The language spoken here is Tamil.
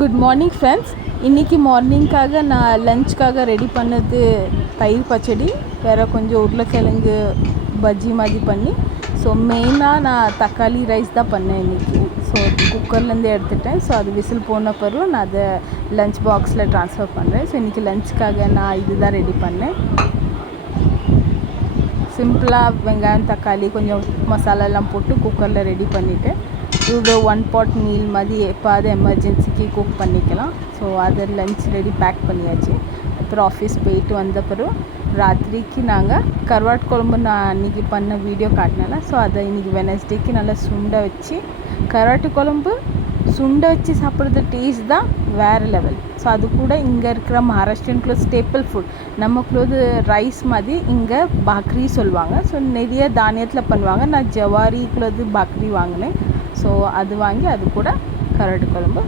Good morning friends. இன்றைக்கி மார்னிங்காக நான் லஞ்சுக்காக ரெடி பண்ணது தயிர் பச்சடி, வேறு கொஞ்சம் உருளைக்கிழங்கு பஜ்ஜி மாதிரி பண்ணி. ஸோ மெயினாக நான் தக்காளி ரைஸ் தான் பண்ணேன் இன்றைக்கி. ஸோ குக்கர்லேருந்து எடுத்துட்டேன். ஸோ அது விசில் போன பிறகு நான் அதை லஞ்ச் பாக்ஸில் ட்ரான்ஸ்ஃபர் பண்ணுறேன். ஸோ இன்றைக்கி லஞ்சுக்காக நான் இது தான் ரெடி பண்ணேன். சிம்பிளாக வெங்காயம் தக்காளி கொஞ்சம் மசாலாலாம் போட்டு குக்கரில் ரெடி பண்ணிவிட்டு, இது 1 பாட் மீல் மாதிரி எப்பாவது எமர்ஜென்சிக்கு குக் பண்ணிக்கலாம். ஸோ அதை லஞ்ச் ரெடி பேக் பண்ணியாச்சு. அப்புறம் ஆஃபீஸ் போயிட்டு வந்த பிறகு ராத்திரிக்கு நாங்கள் கருவாட்டு குழம்பு நான் அன்றைக்கி பண்ண வீடியோ காட்டினேன்ல. ஸோ அதை இன்றைக்கி வெனஸ்டேக்கு நல்லா சுண்டை வச்சு, கருவாட்டு குழம்பு சுண்டை வச்சு சாப்பிட்றது டேஸ்ட் தான் வேறு லெவல். ஸோ அது கூட இங்கே இருக்கிற மகாராஷ்டிரனுக்குள்ள ஸ்டேப்பிள் ஃபுட், நமக்குள்ளது ரைஸ் மாதிரி இங்கே பாக்ரி சொல்லுவாங்க. ஸோ நிறைய தானியத்தில் பண்ணுவாங்க. நான் ஜவாரிக்குள்ளது பாக்ரி வாங்கினேன். ஸோ அது வாங்கி அது கூட கருவாட்டு குழம்பு